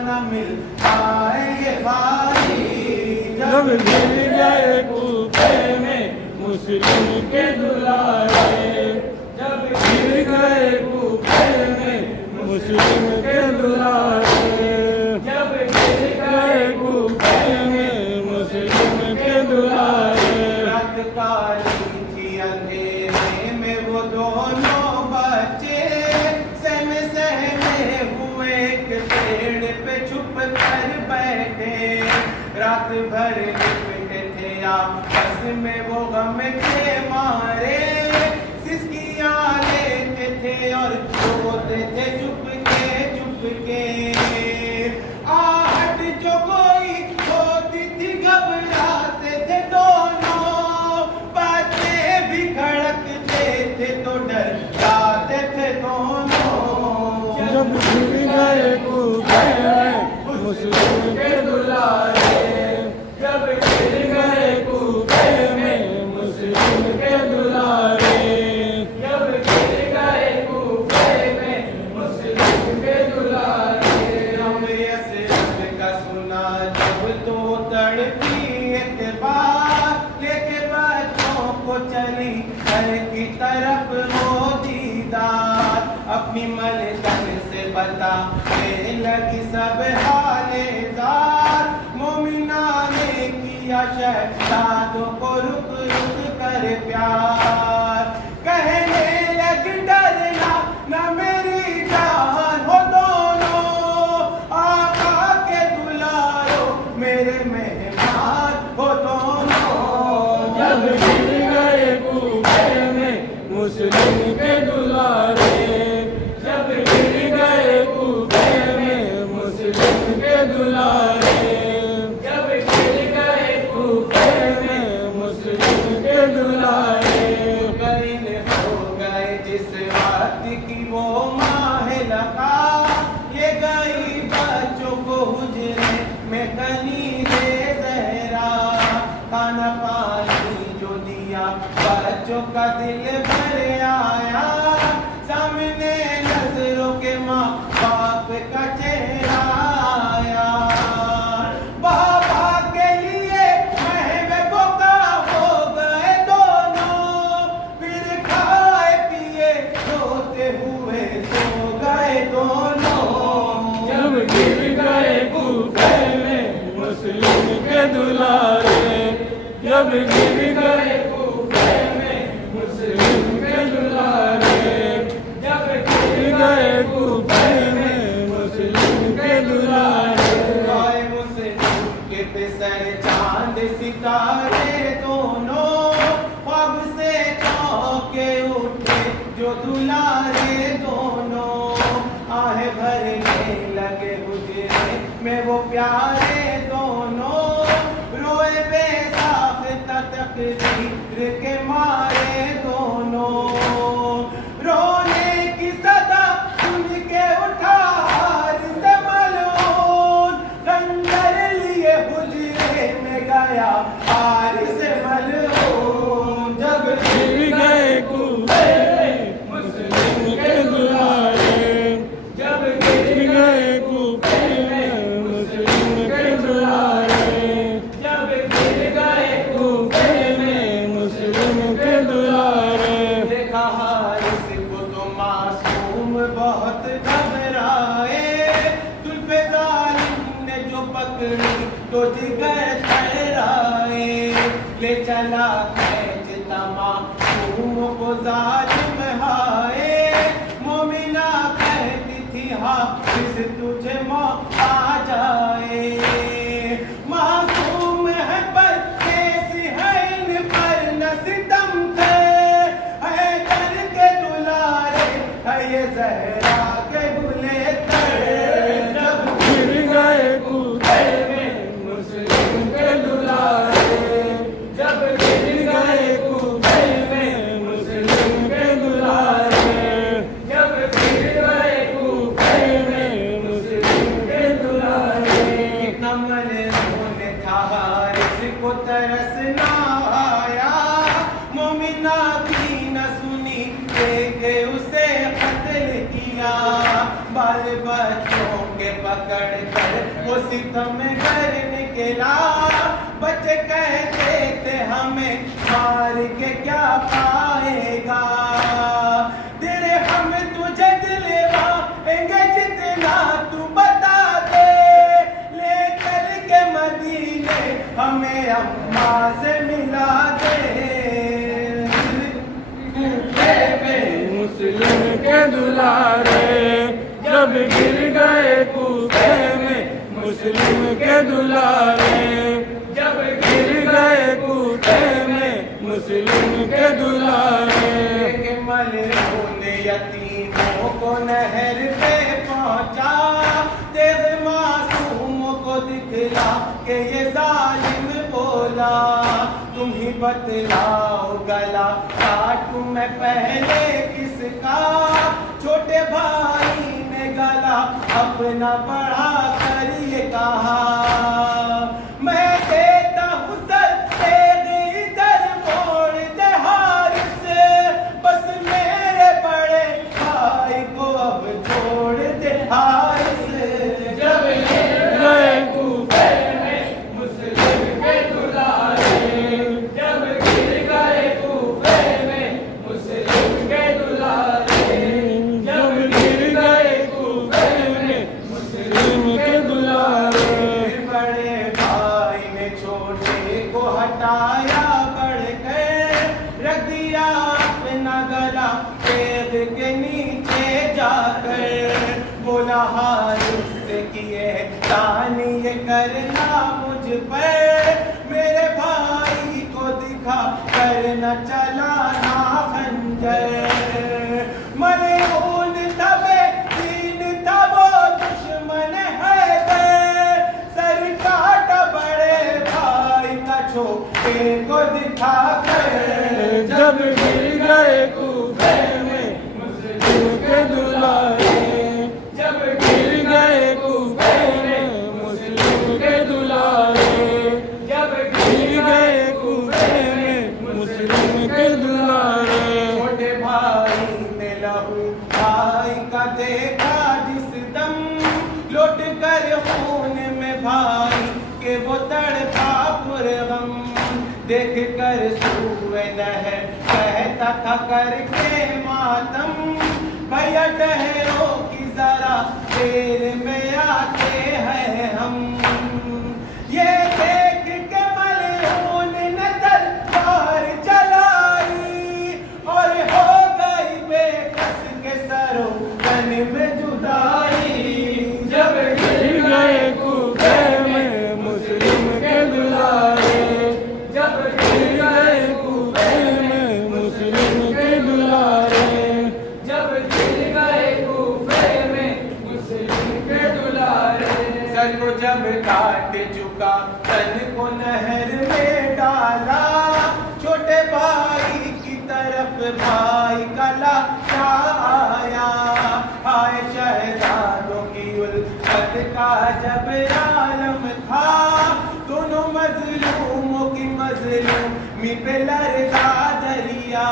न मिल पाएंगे भाई। जब गिर गए कूफे में मुस्लिम के दुलारे, जब गिर गए कूफे में मुस्लिम के दुलारे, जब गिर गए कूफे में मुस्लिम के दुलारे। रात काली थी अंधेरे में वो दोनों बच्चे सहमे सहमे हुए एक पेड़ पे छुप कर बैठे। रात भर लिपटे थे आपस में वो गम के मारे, सिसकियां लेते थे और रोते थे चुपके चुपके। आहट जो कोई होती थी घबराते थे दोनों, बातें भी खड़कते थे तो डर जाते थे दोनों। जब गिर गए कूफे में मुस्लिम के दुलारे, जब गिर गए कूफे में मुस्लिम के दुलारे, जब गिर गए कूफे में मुस्लिम के दुलारे। हम यसरत का सुना जब तो तड़पी एक बार लेके बच्चों को चली घर की तरफ वो दीदार। अपनी मलतन से बताने लगी सब हालेदार। मोमिना ने किया शहजादों को रुक रुक कर प्यार। कहने लगी डरना न मेरी जान हो दोनों, आका के दुलारो मेरे मेहमान हो दोनों। जब गिर गए कूफे में मुस्लिम के दुलारे, जब गिर गए कूफे में मुस्लिम के दुलारे, जब गिर गए कूफे में मुस्लिम के दुलारे। गरीन हो गए जिस बात की वो माह लगा, ये गई बच्चों को हुजरे में कनी दे जहरा। खाना पानी जो दिया बच्चों का दिल भर आया, सामने नजरों के माँ बाप का चेहरा आया। बाबा के लिए महबूबा हो गए दोनों, फिर खाए पिए सोते हुए सो गए दोनों। जब गिर गए कूफे में मुस्लिम के दुलारे, जब गिर गए कूफे में मुस्लिम के दुलारे, जब गिर गए कूफे में मुस्लिम के दुलारे। आए मुस्लिम के पे सर चांद सितारे दोनों, ख्वाब से चौंके उठे जो दुलारे दोनों। आहे भरने लगे हुजरे में वो प्यारे दोनों, रोए बेसाख्ता तकदीर के मारे दोनों। रोने की सदा सुन के उठा हार से मलून, खंजर लिए हुजरे में गया हार से मलून। जब गिर गए कूफे में मुस्लिम के दुलारे, जब गिर गए कूफे में मुस्लिम के दुलारे, जब गिर गए कूफे में मुस्लिम के दुलारे। देखा हारिस को तो मासूम बहुत घबराए, जुल्फे जालिम ने जो पकड़ी तो जिगर ठहराए। ले चला खींचता मासूम को जालिम हाय, मोमिना कहती थी हाफिज तुझे मौत आ जाए। मासूम है पर कैसी है इन पर न सितम थे, है करके दुलारे है ये जहरा के बुलेतर। जब गिर गए कूफे में मुस्लिम के दुलारे, जब गिर गए कूफे में मुस्लिम के दुलारे, जब गिर गए कूफे में मुस्लिम के बच्चों के पकड़ कर वो सितम घर निकला। बच्चे कहते थे हमें मार के क्या पाएगा, तेरे हम तुझे दिलवाएंगे जितना तू बता दे। ले चल के मदीने हमें अम्मा से मिला दे। मुस्लिम के दुलारे जब गिर गए कूफे में, मुस्लिम के दुलारे जब गिर गए कूफे में, मुस्लिम के दुलारे। मलऊन यतीमों को नहर पे पहुंचा, तेरे मासूमों को दिखला के ये जालिम बोला। तुम ही बतलाओ गला काटूं मैं पहले किसका। छोटे भाई ने गला अपना बढ़ा कर ये कहा, मैं देता हूँ सर तेरे इधर मोड़ दे हार से। बस मेरे बड़े भाई को अब छोड़ दे हार से। जब गिर गए कूफे में मुस्लिम के दुलारे, जब गिर गए कूफे में मुस्लिम के दुलारे, जब गिर गए कूफे में मुस्लिम के दुलारे। बड़े भाई ने छोटे को हटाया बढ़ कर, रख दिया अपना गला पेड़ के नीचे जाकर। बोला हारिस से किए तानी ये करना मुझ पर, मेरे भाई को दिखा करना चलाना खंजर। मलऊन तबे दीन था वो दुश्मन है दर, सर काटा बड़े भाई का छोटे को दिखा कर। जब गिर गए कूफे में मुस्लिम के दुलारे, जब गिर गए कूफे में मुस्लिम के दुलारे, जब गिर गए कूफे में मुस्लिम के दुलारे। छोटे भाई ने लहू भाई का देखा जिस दम, लौट कर खून में भाई के वो तड़पा पुरगम। देख कर सूए नहर कहता था करके मातम, भैया ठहरो की जरा देर में आते हैं हम। ये देख के मलऊन ने तलवार चलाई, और हो गई बेकस के सरों तन में जुदाई। जब गिर गए कूफे में मुस्लिम के दुलारे, जब गिर गए कूफे में मुस्लिम के दुलारे, जब गिर गए कूफे में मुस्लिम के दुलारे। सर को जब काट चुका तन को नहर में डाला, छोटे भाई की तरफ भाई कला आया। आए शहजादों की उल्फत का जब आलम था, दोनों मजलूमों की मजलूमी पे लरज़ा दरिया।